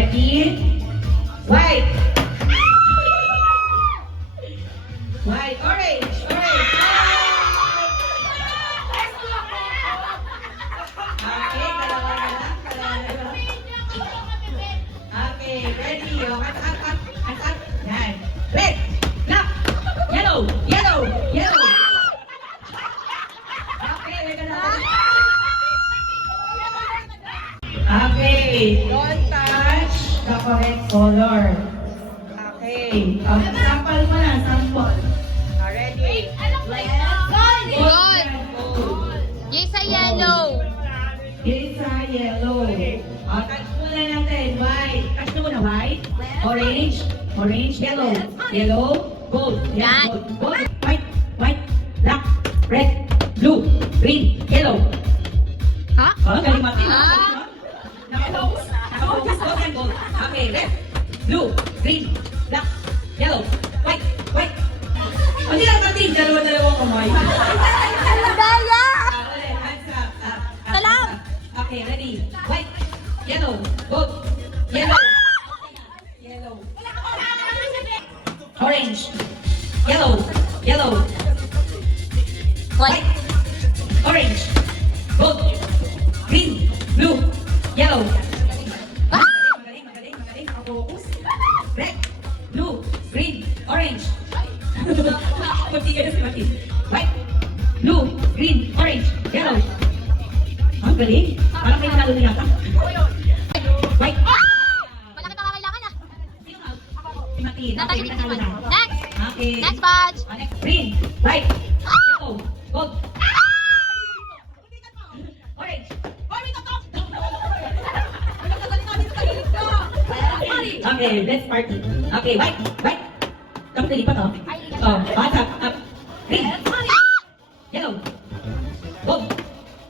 Ready? White. White. Orange. Orange. Okay, dalawa na lang. Okay, ready. At. Yan. Red. Black. Yellow. Yellow. Yellow. Okay, we're gonna... Okay, don't touch the correct color. Okay, sample mo na, sample. Ready? Gold. Yes, a yellow. It's a yellow. Touch muna natin, white. Touch mo muna, white. Orange. Orange, yellow. Yellow, gold. Yan. Gold. Gold. White. White. Black. Red. Blue. Green. Yellow. Ha? Oh, galing Martin. Ah. Nakafocus. Nakafocus. Gold and gold. Okay, red. Blue. Green. Black. Yellow. White. White. O, hindi lang Martin. Dalawa-dalawang kamay. Daya! Ulit. Hands up. Salam. Okay, ready. White. Yellow. Gold. Yellow. Yellow. Orange. Yellow. Yellow. White. Orange. Gold. Green. Blue. Yellow. Ah! Magaling. Focus. Red. Blue. Green. Orange. Kunti ka na si Martin. White. Blue. Green. Orange. Yellow. Ang galing. Parang may nanalo na yata. White. Malaki pa kailangan ah. Sino nga? Si Martin. Okay, Natali may ni nanalo na. Next. Okay. Next batch. Next. Green. White. Yellow. Gold. Orange. Okay, let's party. Okay, white. Kamu lipat oh. Oh, bata. Up. Green. Yellow. Gold.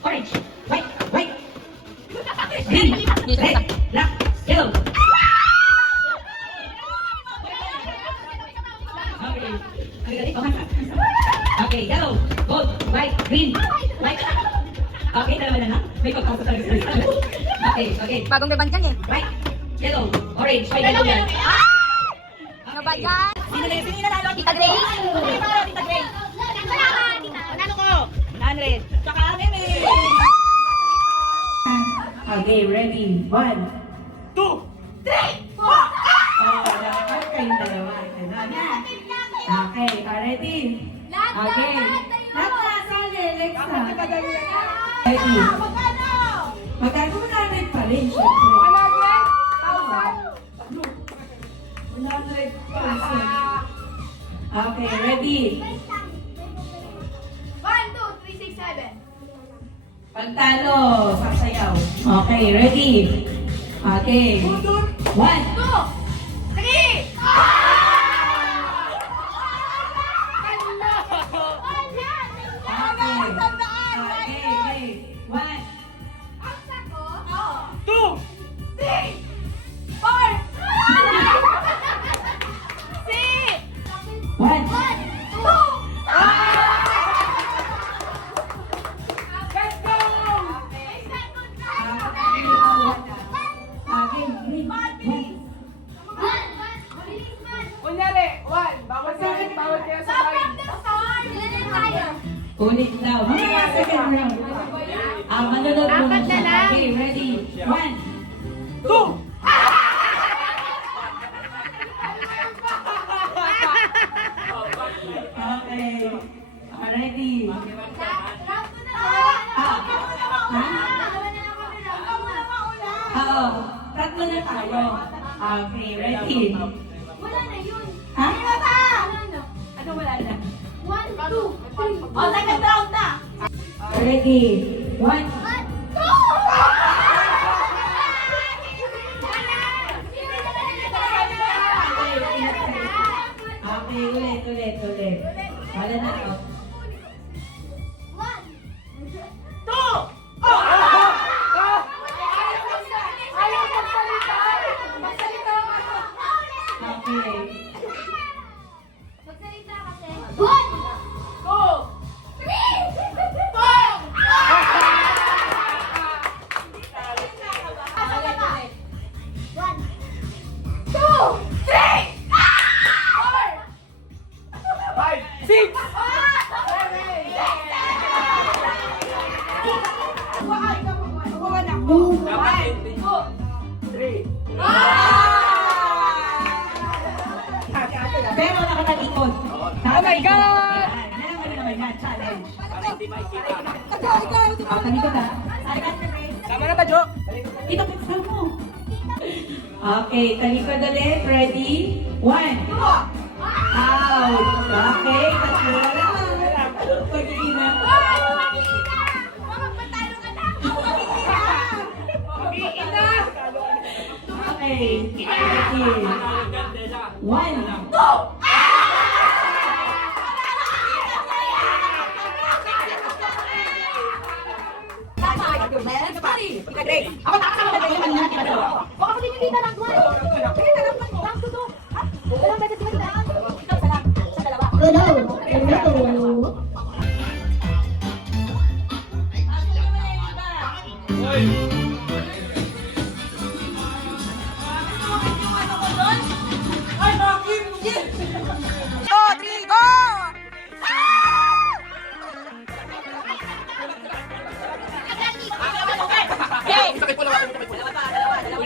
Orange. White. Green. Red. Black. Yellow. Okay. Okay, yellow. Gold. White. Green. White. Okay, dalawa na lang. May pagkasa talaga sa isa. Okay. Bagong beban kan eh. White. Yellow. Orange. White. Yellow yan. Nabayan. Sino nanalo? Tita Grace. Tita Grace. Ano ko? 100. Tsaka Meme. Okay, ready. 1, 2, 3, 4. Oh, dapat kayong dalawa. Okay, ready? Okay. Lahat na, sali. Lex na. Ready? Magkano 100 pa rin, syempre. 100,000. Okay, ready? 1, 2, 3, 6, 7. Pagtalo, sasayaw. Okay, ready? Okay. 1, 2, 3! Okay. 1, Ang sako? Oo. 2, 3, 4! 6! 1. 1, 2! Let's go! May second tayo! Okay, green. Kunyari, 1. Bawal kaya sa bahay. Ulit daw. Mga second round. Manunod mo Apat na lang. Okay, ready? 1. 2. Okay. Ready? Oo. Tatlo na tayo. Okay, ready? Wala na yun. Ha? Wala na. Ano wala na? 1, 2, 3. Oh, second round na. Ready? 1. 1, 2! Okay, ulit. Wala na to. 2! Ayaw magsalita! Magsalita ka! Okay. Magsalita kasi. 1, 2, 3, 4! 1, Five, six, three. Pero nakatalikod. Oh my God! Ano naman yan? Challenge. Talikod ha. Tama na ta, Jo. Dito, pagsaw mo. Okay, talikod ulit. Ready? 1. Out. Okay, tatlo na lang. Pag-ina. Okay. Ready? 1. Ako nakakama na tayo kanina kita daw. Baka pati yung kita lang, Juan. Kita lang, lang, tuto. Dalawang beses di ba kita? Ikaw, isa lang. Sa dalawa.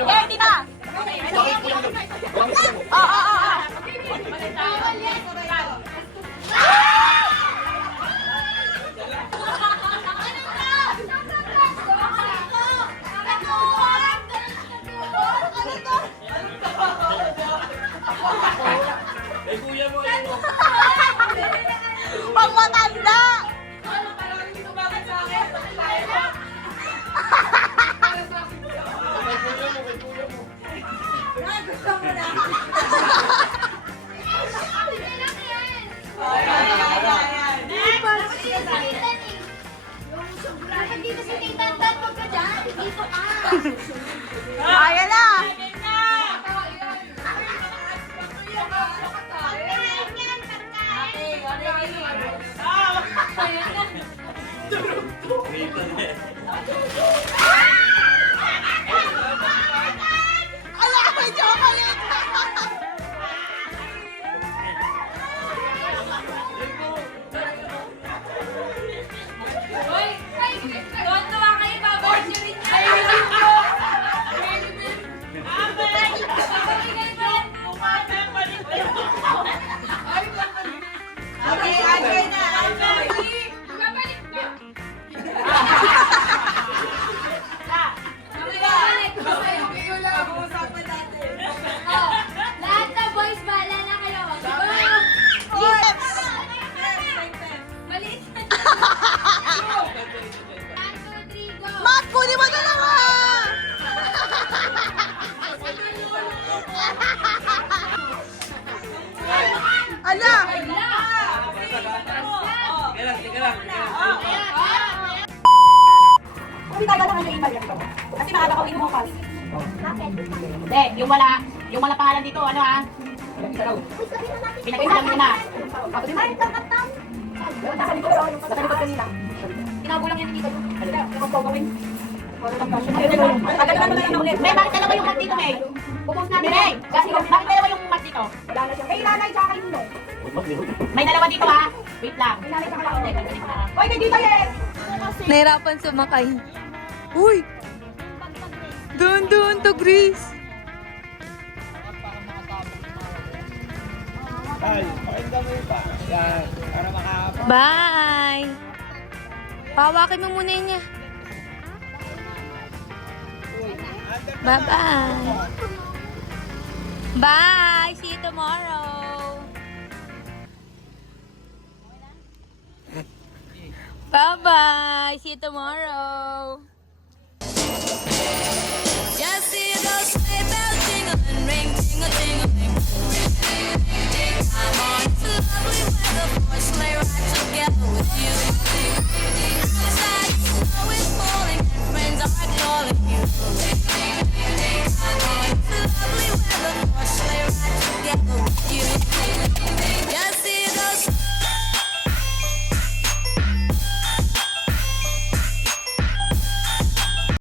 Eh, tita! Pang matanda! Ayan na! Ala, may chocolate! Okay, Ajoy na. Ajoy. Lahat na boys, bahala na kayo. Maliit na. 1, 2, 3, go! Mat, kunin mo dalawa! Ala! Kung tagal naman yung email ko. Kasi maaga ko inubukas. Hindi, yung wala pangalan dito, ano ha? Pinag-isa lang na. Tinagulang yan dito. Yung gawin. May, bakit dalawa yung mat dito, May? Pupos natin. May, bakit dalawa yung mat dito? Wala na siya. May ilalay sa akin mo. May dalawa dito ha? Wait lang. Ilalay sa akin. Hoy, nandito yan! Nahirapan sumakay. Uy! Doon to Greece. Ay, pakinggan mo pa. Yan, para makahapon. Bye! Pawakin mo muna niya. Bye-bye. Bye! See you tomorrow. Bye-bye! See you tomorrow. Just see those sleigh bells jingle and ring.